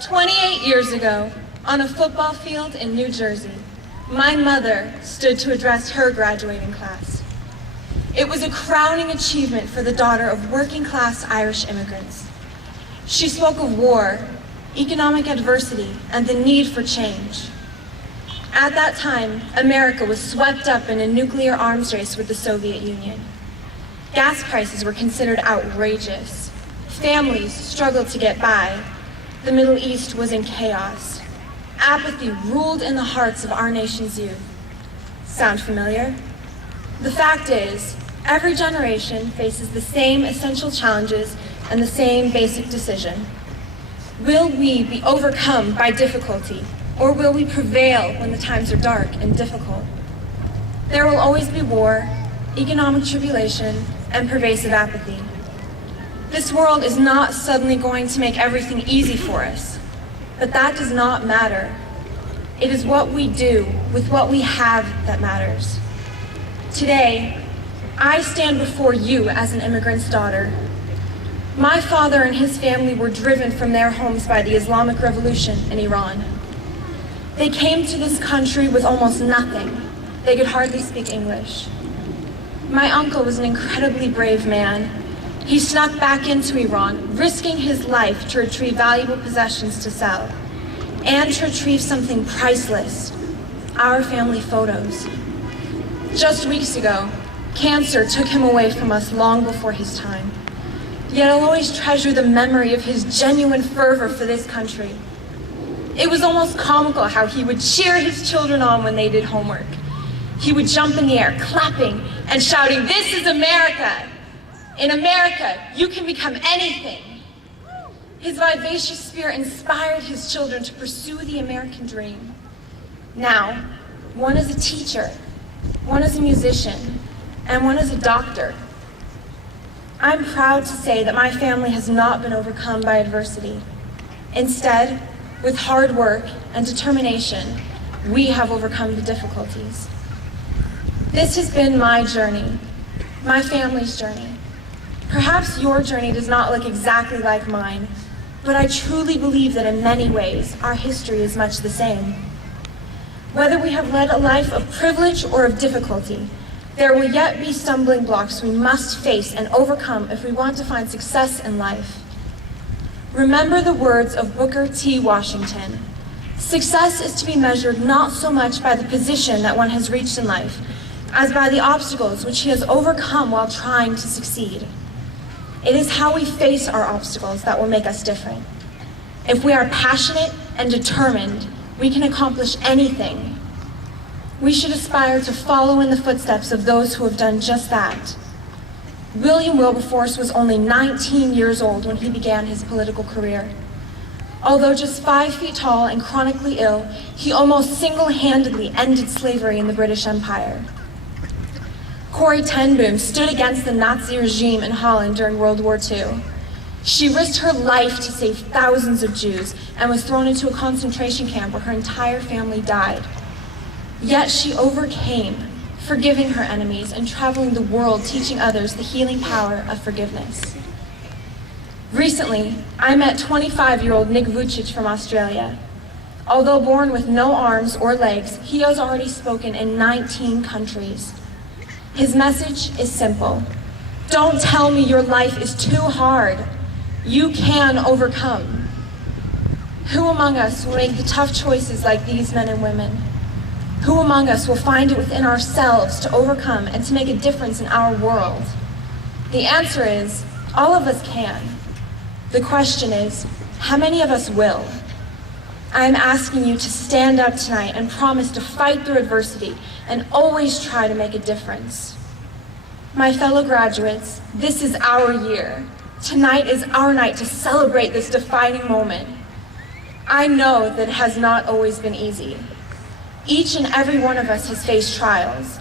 28 years ago, on a football field in New Jersey, my mother stood to address her graduating class. It was a crowning achievement for the daughter of working-class Irish immigrants. She spoke of war, economic adversity, and the need for change. At that time, America was swept up in a nuclear arms race with the Soviet Union. Gas prices were considered outrageous. Families struggled to get by. The Middle East was in chaos. Apathy ruled in the hearts of our nation's youth. Sound familiar? The fact is, every generation faces the same essential challenges and the same basic decision. Will we be overcome by difficulty, or will we prevail when the times are dark and difficult? There will always be war, economic tribulation, and pervasive apathy. This world is not suddenly going to make everything easy for us, but that does not matter. It is what we do with what we have that matters. Today, I stand before you as an immigrant's daughter. My father and his family were driven from their homes by the Islamic Revolution in Iran. They came to this country with almost nothing. They could hardly speak English. My uncle was an incredibly brave man. He snuck back into Iran, risking his life to retrieve valuable possessions to sell, and to retrieve something priceless, our family photos. Just weeks ago, cancer took him away from us long before his time. Yet I'll always treasure the memory of his genuine fervor for this country. It was almost comical how he would cheer his children on when they did homework. He would jump in the air, clapping and shouting, "This is America! In America, you can become anything." His vivacious spirit inspired his children to pursue the American dream. Now, one is a teacher, one is a musician, and one is a doctor. I'm proud to say that my family has not been overcome by adversity. Instead, with hard work and determination, we have overcome the difficulties. This has been my journey, my family's journey. Perhaps your journey does not look exactly like mine, but I truly believe that in many ways, our history is much the same. Whether we have led a life of privilege or of difficulty, there will yet be stumbling blocks we must face and overcome if we want to find success in life. Remember the words of Booker T. Washington. Success is to be measured not so much by the position that one has reached in life, as by the obstacles which he has overcome while trying to succeed. It is how we face our obstacles that will make us different. If we are passionate and determined, we can accomplish anything. We should aspire to follow in the footsteps of those who have done just that. William Wilberforce was only 19 years old when he began his political career. Although just 5 feet tall and chronically ill, he almost single-handedly ended slavery in the British Empire. Corrie ten Boom stood against the Nazi regime in Holland during World War II. She risked her life to save thousands of Jews and was thrown into a concentration camp where her entire family died. Yet she overcame, forgiving her enemies and traveling the world teaching others the healing power of forgiveness. Recently, I met 25-year-old Nick Vucic from Australia. Although born with no arms or legs, he has already spoken in 19 countries. His message is simple. Don't tell me your life is too hard. You can overcome. Who among us will make the tough choices like these men and women? Who among us will find it within ourselves to overcome and to make a difference in our world? The answer is, all of us can. The question is, how many of us will? I am asking you to stand up tonight and promise to fight through adversity and always try to make a difference. My fellow graduates, this is our year. Tonight is our night to celebrate this defining moment. I know that it has not always been easy. Each and every one of us has faced trials,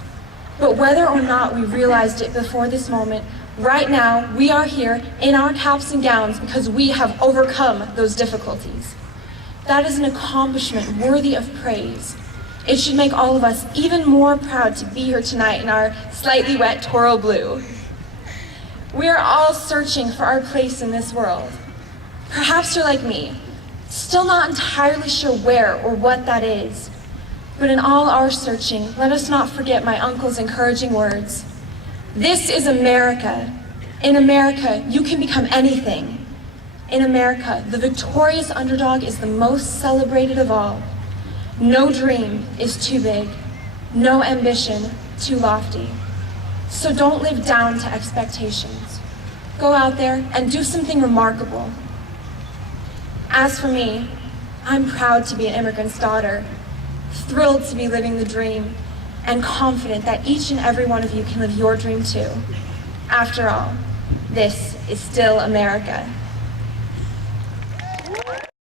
but whether or not we realized it before this moment, right now we are here in our caps and gowns because we have overcome those difficulties. That is an accomplishment worthy of praise. It should make all of us even more proud to be here tonight in our slightly wet Toro blue. We are all searching for our place in this world. Perhaps you're like me, Still not entirely sure where or what that is. But in all our searching, let us not forget my uncle's encouraging words. This is America. In America, you can become anything. In America, the victorious underdog is the most celebrated of all. No dream is too big, no ambition too lofty. So don't live down to expectations. Go out there and do something remarkable. As for me, I'm proud to be an immigrant's daughter, thrilled to be living the dream, and confident that each and every one of you can live your dream too. After all, this is still America.